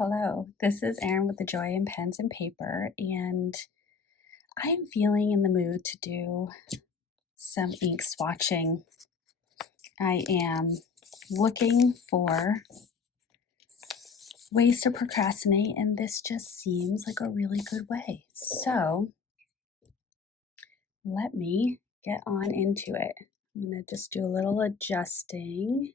Hello, this is Erin with the Joy in Pens and Paper, and I am feeling in the mood to do some ink swatching. I am looking for ways to procrastinate, and this just seems like a really good way. So let me get on into it. I'm going to just do a little adjusting.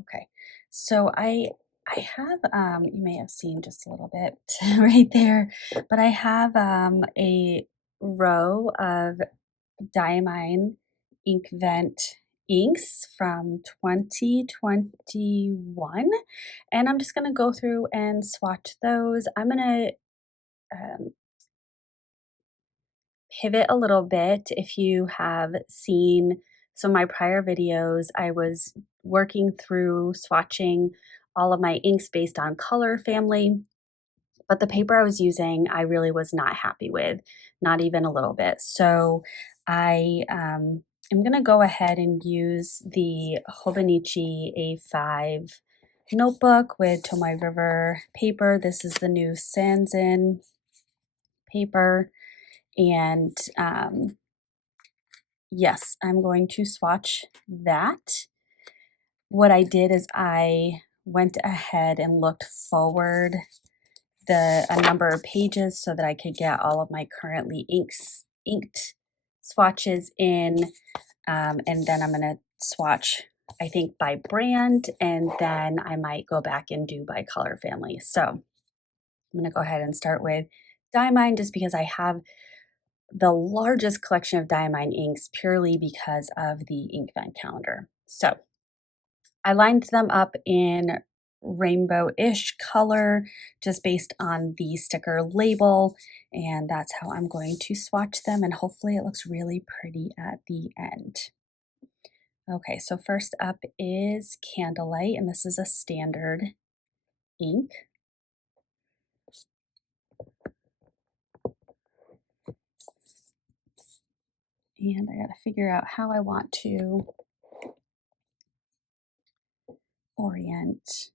Okay, so I have you may have seen just a little bit right there, but I have a row of Diamine Inkvent inks from 2021, and I'm just gonna go through and swatch those. I'm gonna um, pivot a little bit. If you have seen some of my prior videos, I was working through swatching all of my inks based on color family, but the paper I was using, I really was not happy with, not even a little bit. So I am going to go ahead and use the Hobonichi A5 notebook with Tomoe River paper. This is the new Sanzin paper. And yes, I'm going to swatch that. What I did is I went ahead and looked forward a number of pages so that I could get all of my currently inked swatches in. And then I'm going to swatch, I think, by brand, and then I might go back and do by color family. So I'm going to go ahead and start with Diamine just because I have the largest collection of Diamine inks purely because of the Inkvent calendar. So I lined them up in rainbow-ish color just based on the sticker label, and that's how I'm going to swatch them, and hopefully it looks really pretty at the end. Okay, so first up is Candlelight, and this is a standard ink. And I gotta figure out how I want to orient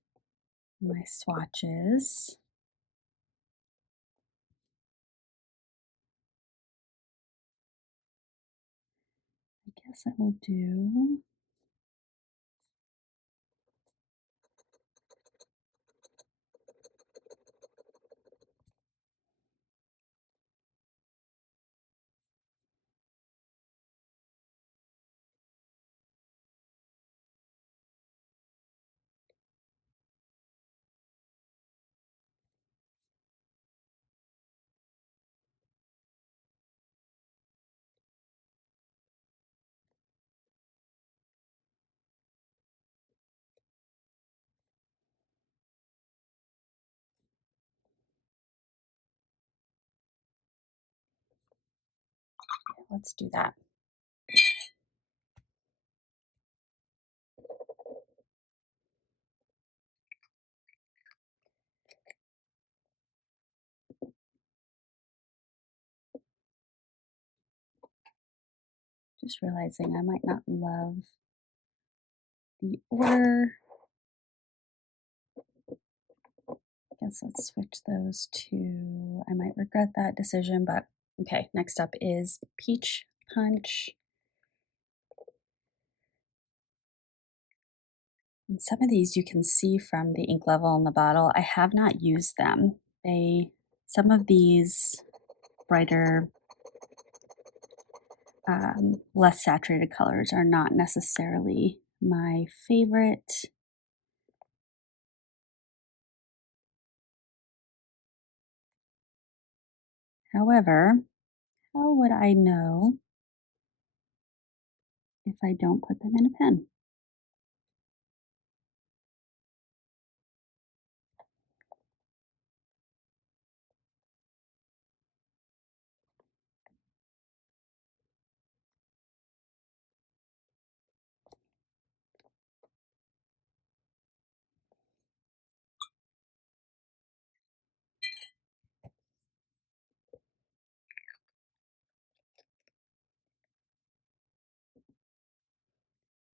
my swatches. I guess I will do let's do that. Just realizing I might not love the order. Guess let's switch those to, I might regret that decision, but okay. Next up is Peach Punch. And some of these you can see from the ink level in the bottle. I have not used them. Some of these brighter, less saturated colors are not necessarily my favorite. However, how would I know if I don't put them in a pen?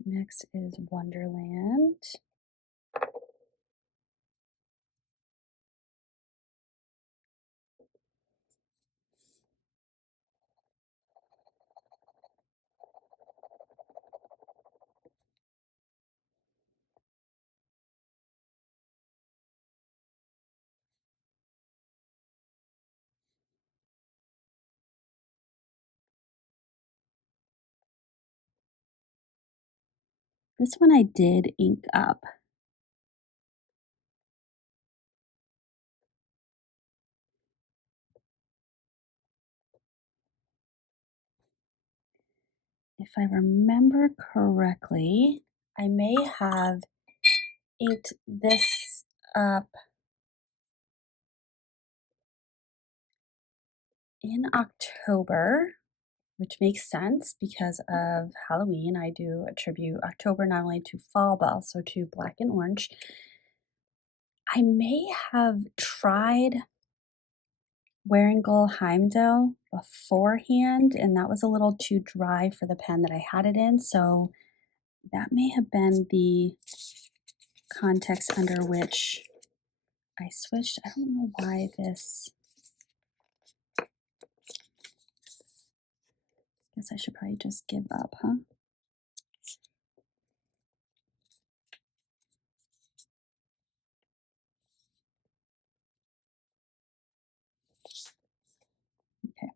Next is Wonderland. This one I did ink up. If I remember correctly, I may have inked this up in October, which makes sense because of Halloween. I do attribute October not only to fall, but also to black and orange. I may have tried Wearingeul Heimdall beforehand, and that was a little too dry for the pen that I had it in, so that may have been the context under which I switched. I don't know why this, I guess I should probably just give up, huh? Okay.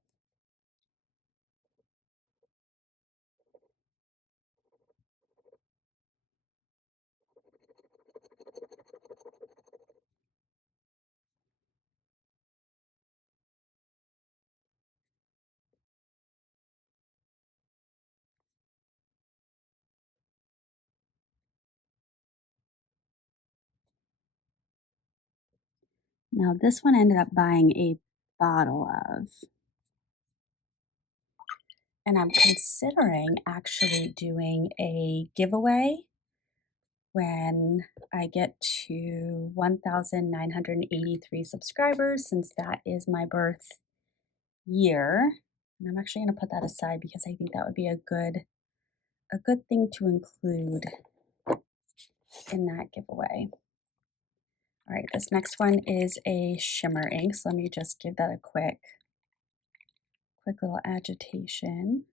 Now this one I ended up buying a bottle of, and I'm considering actually doing a giveaway when I get to 1,983 subscribers, since that is my birth year. And I'm actually going to put that aside because I think that would be a good thing to include in that giveaway. All right, this next one is a shimmer ink. So let me just give that a quick little agitation.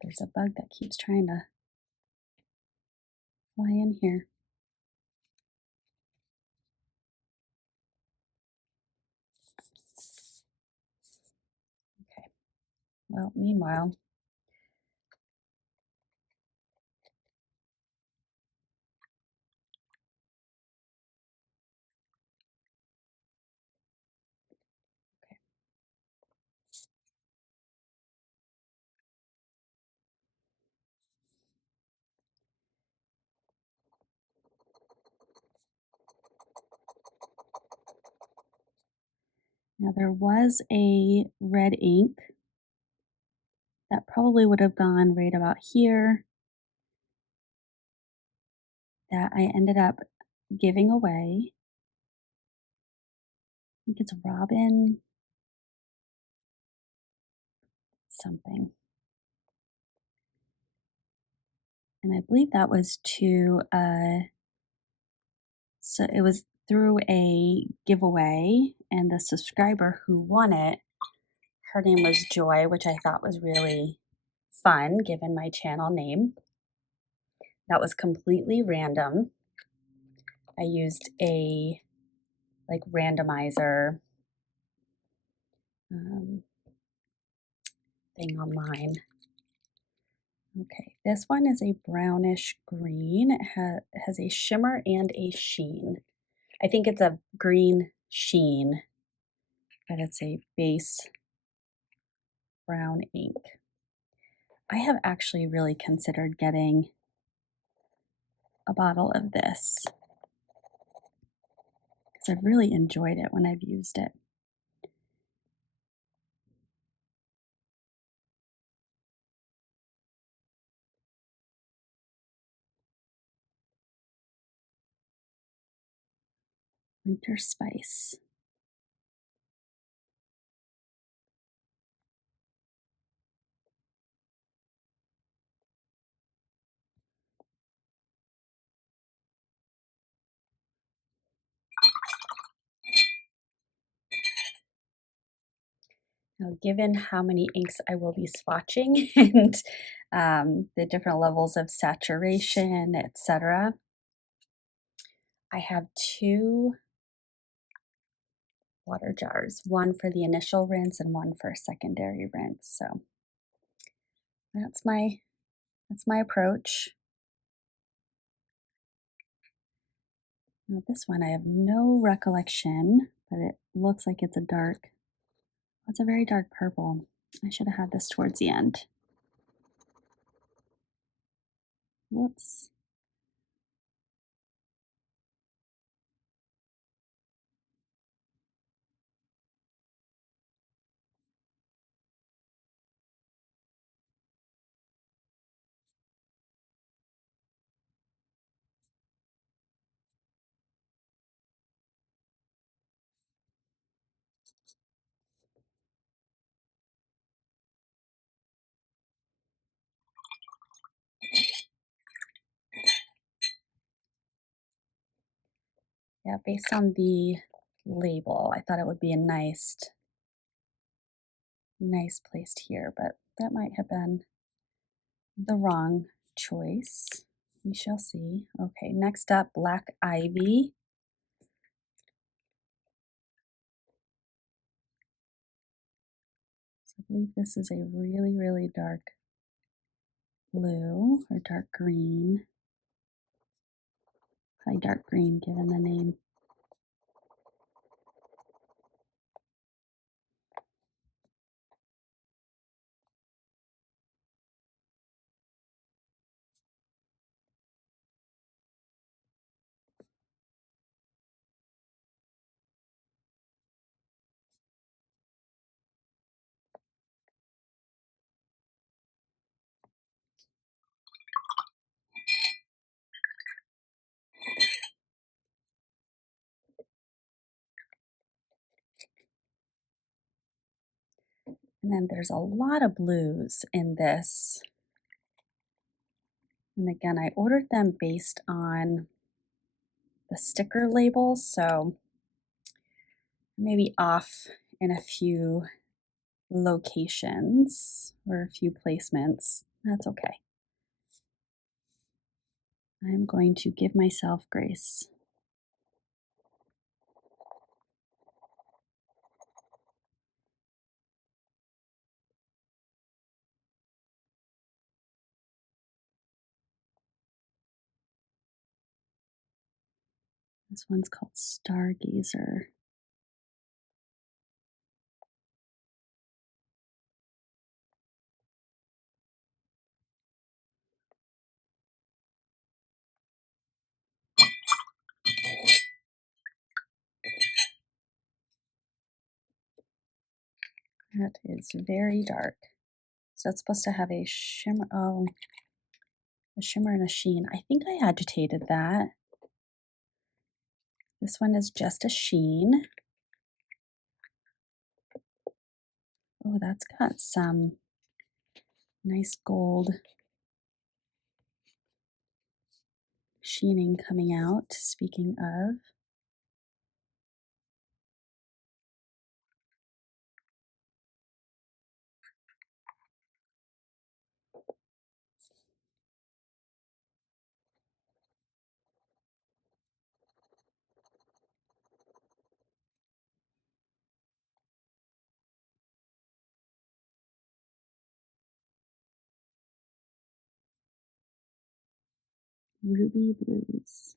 There's a bug that keeps trying to fly in here. Okay, well, meanwhile, now there was a red ink that probably would have gone right about here that I ended up giving away. I think it's Robin something. And I believe that was to, so it was through a giveaway, and the subscriber who won it, her name was Joy, which I thought was really fun given my channel name. That was completely random. I used a like randomizer thing online. Okay, this one is a brownish green. It has a shimmer and a sheen. I think it's a green sheen, but it's a base brown ink. I have actually really considered getting a bottle of this because I've really enjoyed it when I've used it. Winter Spice. Now, given how many inks I will be swatching and the different levels of saturation, etc., I have 2 water jars, one for the initial rinse and one for a secondary rinse. So that's my approach. Now this one I have no recollection, but it looks like it's a dark, it's a very dark purple. I should have had this towards the end. Whoops. Yeah, based on the label, I thought it would be a nice placed here, but that might have been the wrong choice. We shall see. Okay, next up, Black Ivy. So I believe this is a really, really dark blue or dark green. Probably dark green given the name. And then there's a lot of blues in this. And again, I ordered them based on the sticker labels, so maybe off in a few locations or a few placements. That's okay. I'm going to give myself grace. This one's called Stargazer. That is very dark. So it's supposed to have a shimmer. Oh, a shimmer and a sheen. I think I agitated that. This one is just a sheen. Oh, that's got some nice gold sheening coming out. Speaking of, Ruby Blues.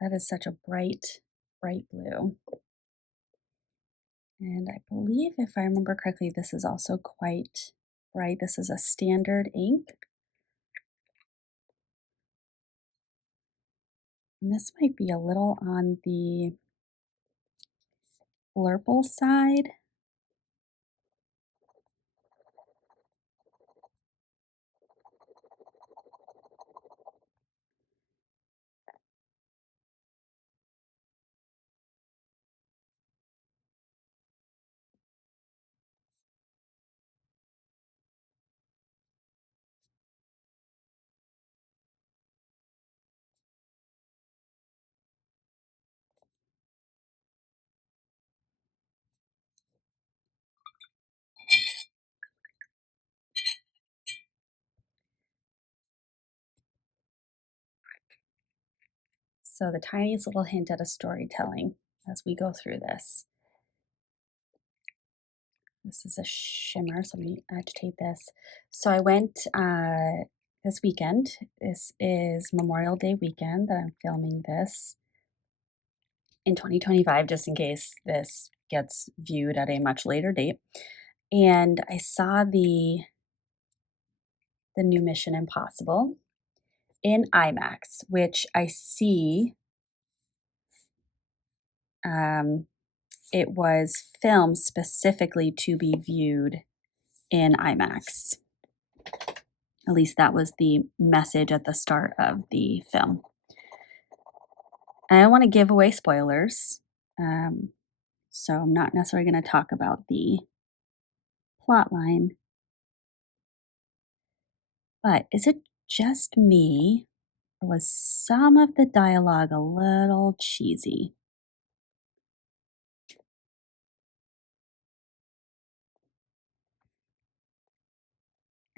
That is such a bright, bright blue. And I believe, if I remember correctly, this is also quite bright. This is a standard ink. And this might be a little on the blurple side. So the tiniest little hint at a storytelling as we go through this. This is a shimmer, so let me agitate this. So I went this weekend. This is Memorial Day weekend that I'm filming this in 2025, just in case this gets viewed at a much later date. And I saw the new Mission Impossible in IMAX, which I see it was filmed specifically to be viewed in IMAX. At least that was the message at the start of the film. I don't want to give away spoilers, so I'm not necessarily going to talk about the plot line. But is it just me, or was some of the dialogue a little cheesy?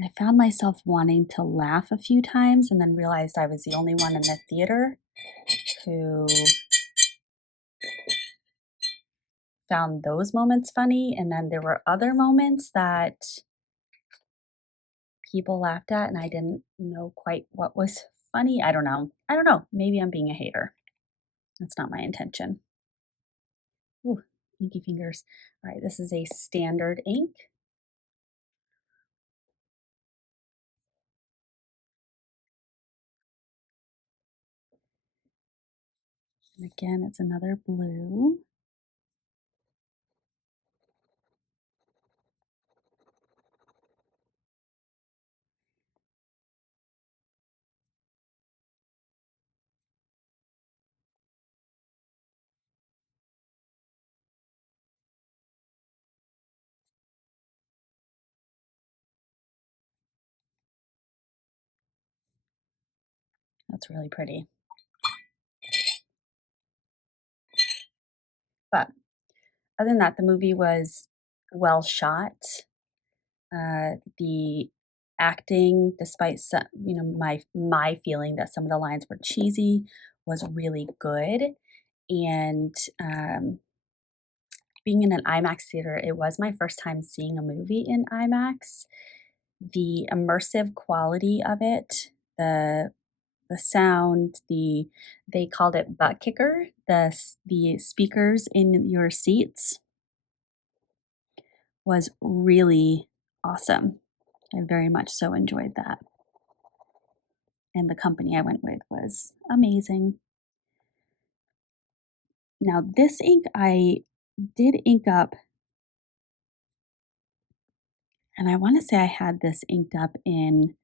I found myself wanting to laugh a few times and then realized I was the only one in the theater who found those moments funny. And then there were other moments that people laughed at and I didn't know quite what was funny. I don't know. Maybe I'm being a hater. That's not my intention. Ooh, inky fingers. All right, this is a standard ink. And again, it's another blue. That's really pretty. But other than that, the movie was well shot. The acting, despite some, my feeling that some of the lines were cheesy, was really good. And being in an IMAX theater, it was my first time seeing a movie in IMAX. The immersive quality of it, the sound, they called it butt kicker, the speakers in your seats was really awesome. I very much so enjoyed that. And the company I went with was amazing. Now, this ink I did ink up, and I want to say I had this inked up in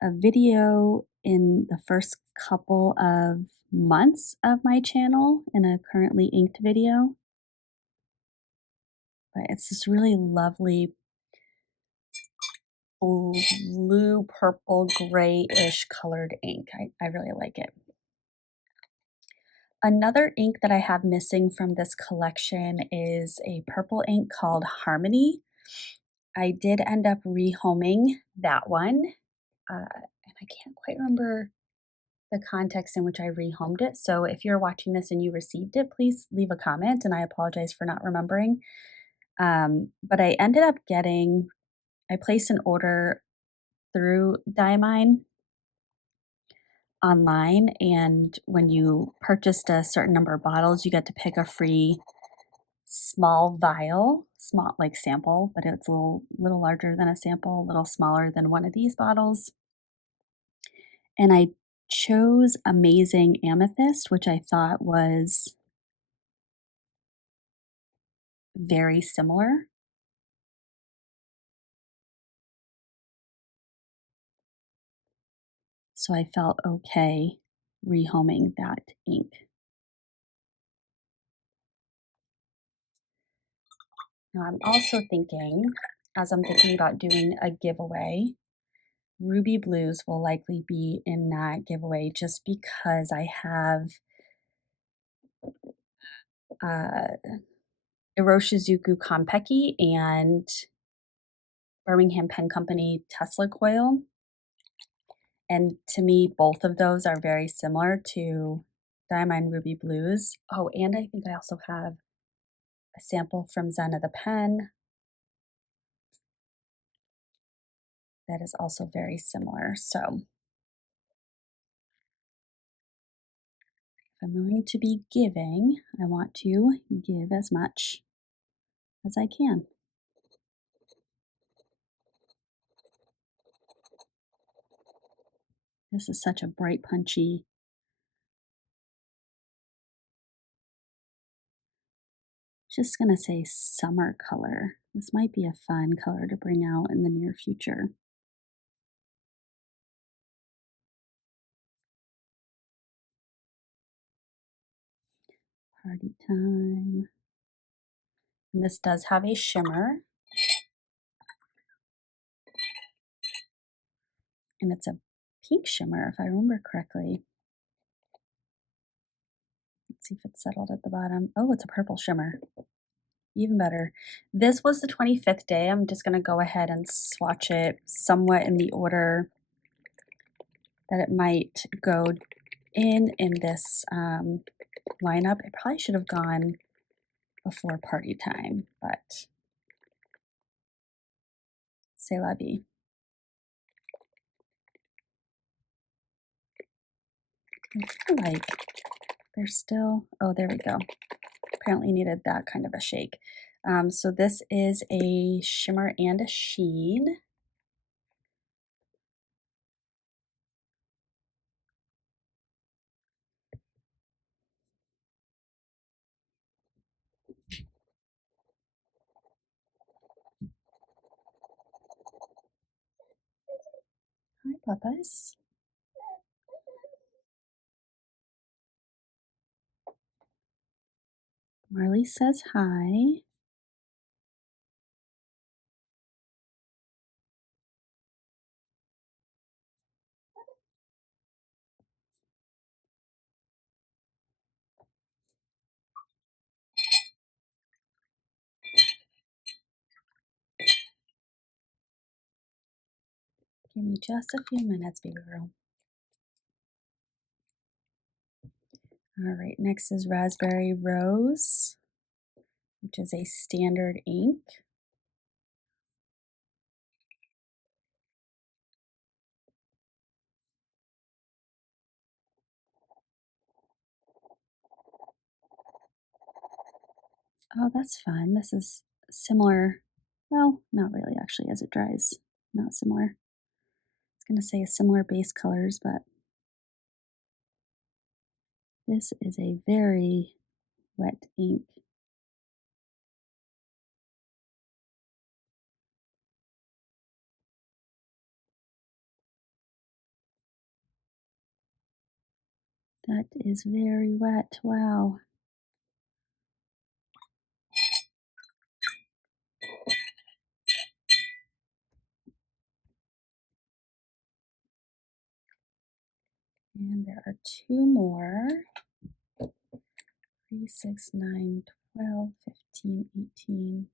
a video in the first couple of months of my channel in a currently inked video. But it's this really lovely blue, purple, grayish colored ink. I really like it. Another ink that I have missing from this collection is a purple ink called Harmony. I did end up rehoming that one, and I can't quite remember the context in which I rehomed it. So if you're watching this and you received it, please leave a comment, and I apologize for not remembering. But I ended up I placed an order through Diamine online, and when you purchased a certain number of bottles, you get to pick a free small vial, small like sample, but it's a little larger than a sample, a little smaller than one of these bottles. And I chose Amazing Amethyst, which I thought was very similar. So I felt okay rehoming that ink. Now I'm also thinking, as I'm thinking about doing a giveaway, Ruby Blues will likely be in that giveaway just because I have Iroshizuku Konpeki and Birmingham Pen Company Tesla coil. And to me, both of those are very similar to Diamine Ruby Blues. Oh, and I think I also have a sample from Zenna the Pen that is also very similar. So if I'm going to be giving, I want to give as much as I can. This is such a bright, punchy, just gonna say summer color. This might be a fun color to bring out in the near future. Party time. And this does have a shimmer. And it's a pink shimmer, if I remember correctly. Let's see if it's settled at the bottom. Oh, it's a purple shimmer. Even better. This was the 25th day. I'm just going to go ahead and swatch it somewhat in the order that it might go in this lineup. It probably should have gone before party time, but c'est la vie. I feel like they're still, oh, there we go. Apparently needed that kind of a shake. So this is a shimmer and a sheen. Hi, Papas. Marley says hi. Give me just a few minutes, baby girl. All right, next is Raspberry Rose, which is a standard ink. Oh, that's fun. This is similar. Well, not really, actually, as it dries. Not similar. I was going to say similar base colors, but this is a very wet ink. That is very wet. Wow. And there are two more. 3, 6, 9, 12, 15, 18,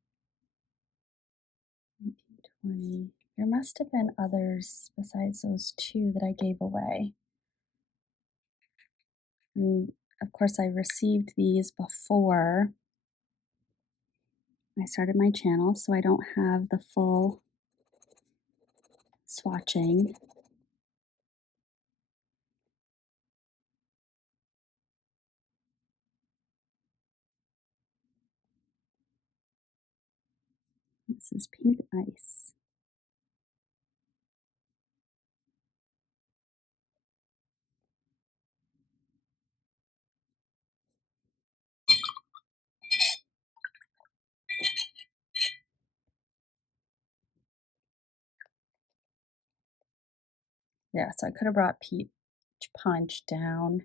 19, 20. There must have been others besides those two that I gave away. And of course, I received these before I started my channel, so I don't have the full swatching. This is Pink Ice. Yeah, so I could have brought Peach Punch down,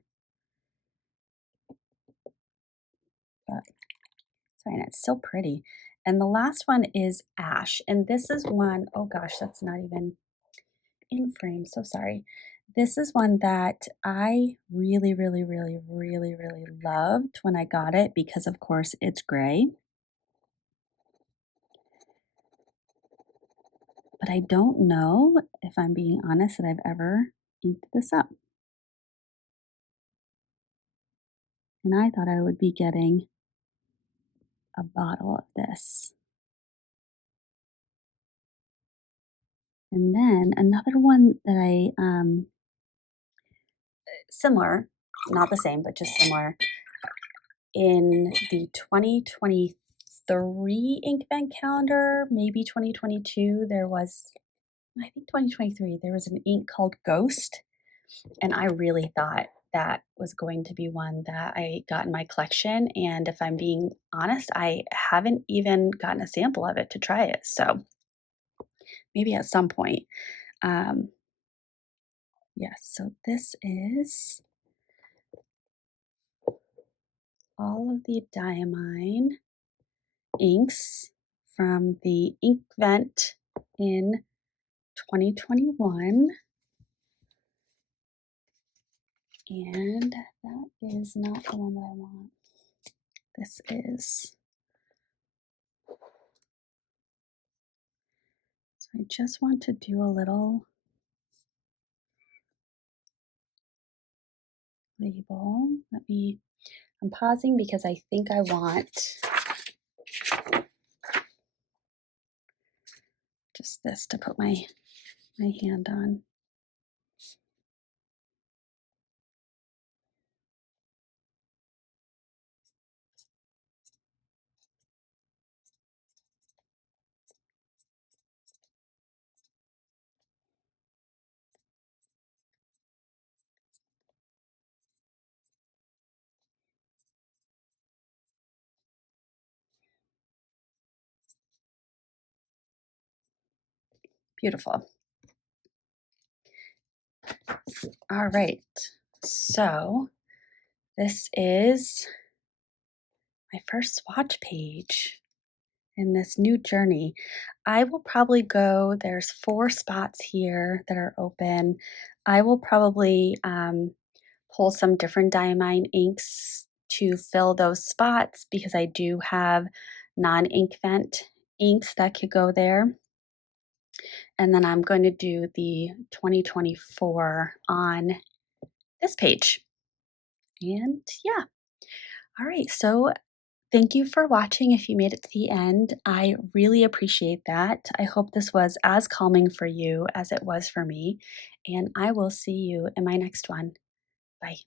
but it's fine. It's still pretty. And the last one is Ash. And this is one, oh gosh, that's not even in frame. So sorry. This is one that I really, really, really, really, really loved when I got it because, of course, it's gray. But I don't know, if I'm being honest, that I've ever inked this up. And I thought I would be getting a bottle of this. And then another one that similar, not the same, but just similar, in the 2023 Inkvent calendar, maybe 2022, there was, I think 2023, there was an ink called Ghost. And I really thought that was going to be one that I got in my collection. And if I'm being honest, I haven't even gotten a sample of it to try it. So maybe at some point. Yes, so this is all of the Diamine inks from the Inkvent in 2021. And that is not the one that I want. This is. So I just want to do a little label. I'm pausing because I think I want just this to put my hand on. Beautiful. All right. So this is my first swatch page in this new journey. I will probably go, there's 4 spots here that are open. I will probably pull some different Diamine inks to fill those spots because I do have non-Inkvent inks that could go there. And then I'm going to do the 2024 on this page. And yeah. All right. So thank you for watching if you made it to the end. I really appreciate that. I hope this was as calming for you as it was for me. And I will see you in my next one. Bye.